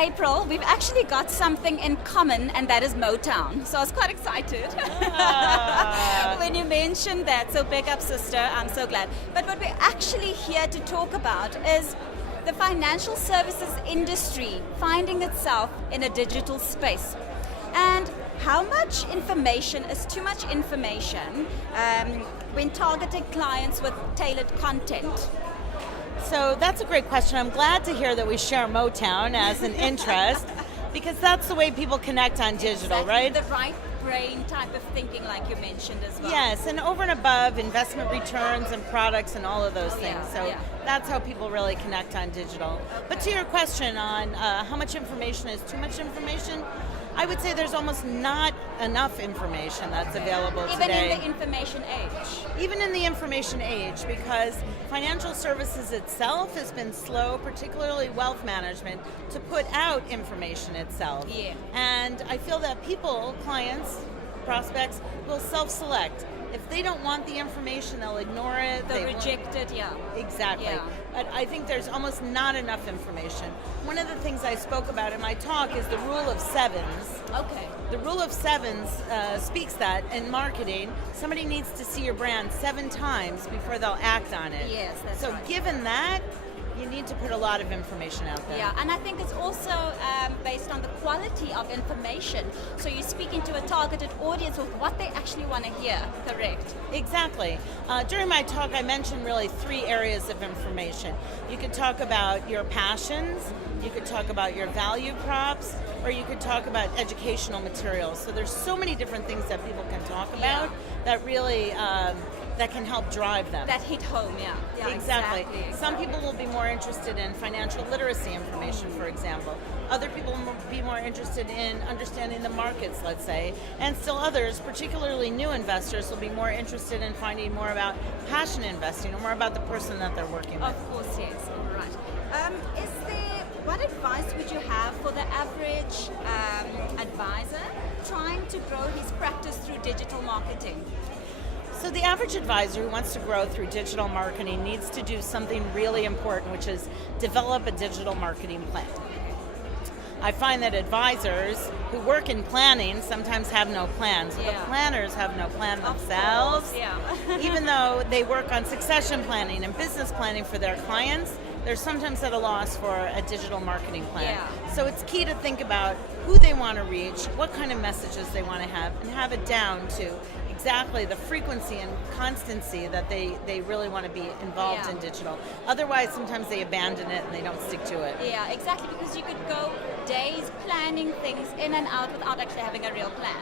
April, we've actually got something in common, and that is Motown. So I was quite excited when you mentioned that. So big up, sister. I'm so glad. But what we're actually here to talk about is the financial services industry finding itself in a digital space. And how much information is too much information when targeting clients with tailored content? So that's a great question. I'm glad to hear that we share Motown as an interest because that's the way people connect on digital, exactly, right? The right brain type of thinking like you mentioned as well. Yes, and over and above investment returns and products and all of those things. So that's how people really connect on digital. Okay. But to your question on how much information is too much information, I would say there's almost not enough information that's available today. Even in the information age. Even in the information age, because financial services itself has been slow, particularly wealth management, to put out information itself. Yeah. And I feel that people, clients, prospects, will self-select. If they don't want the information, they'll ignore it. They'll reject it, yeah. Exactly. Yeah. But I think there's almost not enough information. One of the things I spoke about in my talk is the rule of sevens. Okay. The rule of sevens speaks that in marketing, somebody needs to see your brand 7 times before they'll act on it. Yes, that's so right. Given that, you need to put a lot of information out there. Yeah, and I think it's also based on the quality of information. So you're speaking to a targeted audience with what they actually want to hear, correct? Exactly. During my talk, I mentioned really 3 areas of information. You could talk about your passions, you could talk about your value props, or you could talk about educational materials. So there's so many different things that people can talk about that really that can help drive them. That hit home, yeah. Exactly. Some people will be more interested in financial literacy information, for example. Other people will be more interested in understanding the markets, let's say. And still others, particularly new investors, will be more interested in finding more about passion investing or more about the person that they're working with. Of course, yes. All right. What advice would you have for the average advisor trying to grow his practice through digital marketing? So the average advisor who wants to grow through digital marketing needs to do something really important, which is develop a digital marketing plan. I find that advisors who work in planning sometimes have no plan. So the planners have no plan themselves. Even though they work on succession planning and business planning for their clients, they're sometimes at a loss for a digital marketing plan. So it's key to think about who they want to reach, what kind of messages they want to have, and have it down to exactly the frequency and constancy that they really want to be involved in digital. Otherwise, sometimes they abandon it and they don't stick to it. Yeah, exactly, because you could go days planning things in and out without actually having a real plan.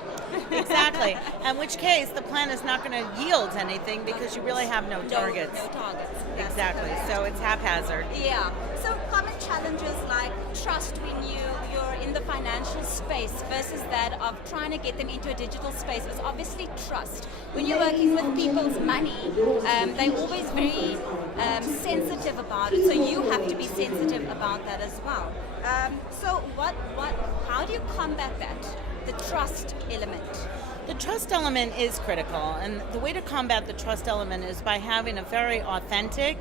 Exactly. In which case, the plan is not going to yield anything because you really have no targets. No targets. Exactly. So it's haphazard. Yeah. So common challenges like trust when you're in the financial space versus that of trying to get them into a digital space is obviously trust. When you're working with people's money, they're always very sensitive about it. So you have to be sensitive about that as well. So how do you combat that? The trust element. The trust element is critical, and the way to combat the trust element is by having a very authentic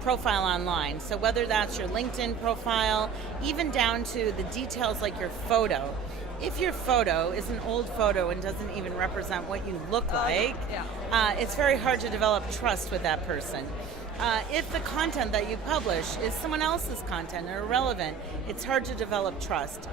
profile online. So whether that's your LinkedIn profile, even down to the details like your photo. If your photo is an old photo and doesn't even represent what you look like, it's very hard to develop trust with that person. If the content that you publish is someone else's content or irrelevant, it's hard to develop trust.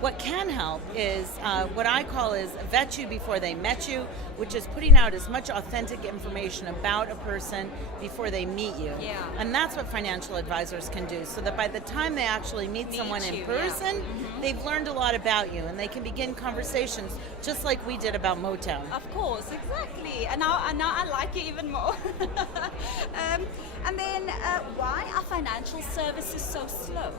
What can help is what I call is vet you before they met you, which is putting out as much authentic information about a person before they meet you. And that's what financial advisors can do, so that by the time they actually meet someone in person, they've learned a lot about you and they can begin conversations just like we did about Motown. Of course, exactly. And now I like you even more. And then why are financial services so slow?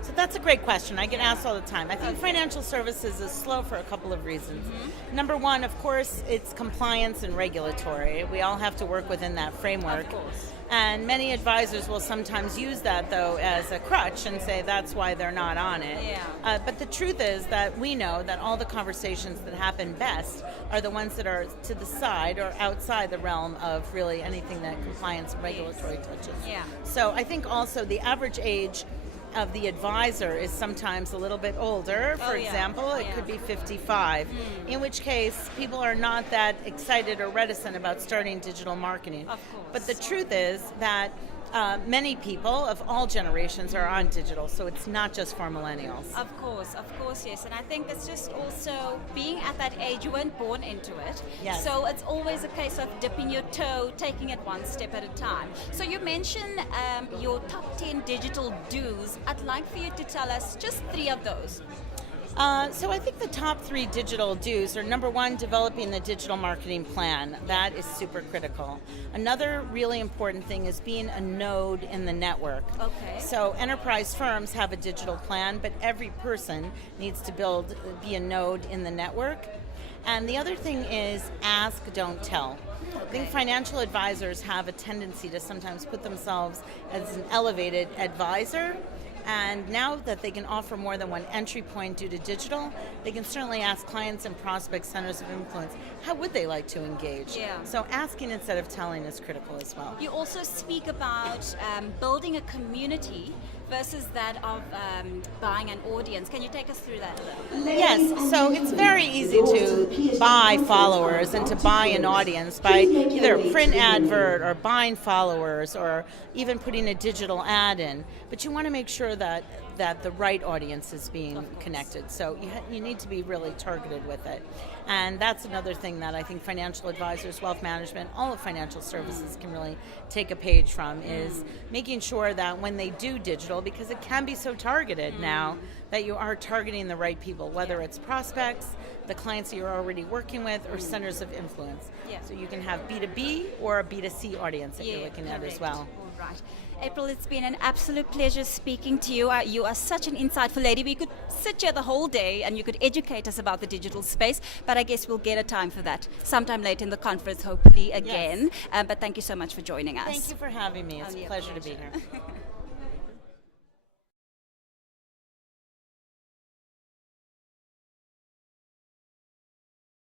So that's a great question. I get asked all the time. I think financial services is slow for a couple of reasons. Number one, of course, it's compliance and regulatory. We all have to work within that framework. Of course. And many advisors will sometimes use that, though, as a crutch and say that's why they're not on it. But the truth is that we know that all the conversations that happen best are the ones that are to the side or outside the realm of really anything that compliance and regulatory touches. So I think also the average age of the advisor is sometimes a little bit older. For example, it could be 55, in which case people are not that excited or reticent about starting digital marketing. Of course. But the truth is that many people of all generations are on digital, so it's not just for millennials. Of course, yes. And I think it's just also being at that age, you weren't born into it. Yes. So it's always a case of dipping your toe, taking it one step at a time. So you mentioned your top 10 digital do's. I'd like for you to tell us just 3 of those. So I think the top 3 digital do's are, number 1, developing the digital marketing plan. That is super critical. Another really important thing is being a node in the network. Okay. So enterprise firms have a digital plan, but every person needs to be a node in the network. And the other thing is ask, don't tell. Okay. I think financial advisors have a tendency to sometimes put themselves as an elevated advisor. And now that they can offer more than one entry point due to digital, they can certainly ask clients and prospects, centers of influence, how would they like to engage? Yeah. So asking instead of telling is critical as well. You also speak about building a community versus that of buying an audience. Can you take us through that a little? Yes, so it's very easy to buy followers and to buy an audience by either a print advert or buying followers or even putting a digital ad in. But you want to make sure that the right audience is being connected. So you need to be really targeted with it. And that's another thing that I think financial advisors, wealth management, all of financial services can really take a page from, is making sure that when they do digital, because it can be so targeted now, that you are targeting the right people, whether it's prospects, the clients that you're already working with, or centers of influence. Yeah. So you can have B2B or a B2C audience that you're looking at as well. All right. April, it's been an absolute pleasure speaking to you. You are such an insightful lady. We could sit here the whole day and you could educate us about the digital space, but I guess we'll get a time for that sometime later in the conference, hopefully again. Yes. But thank you so much for joining us. Thank you for having me. It's a pleasure to be here.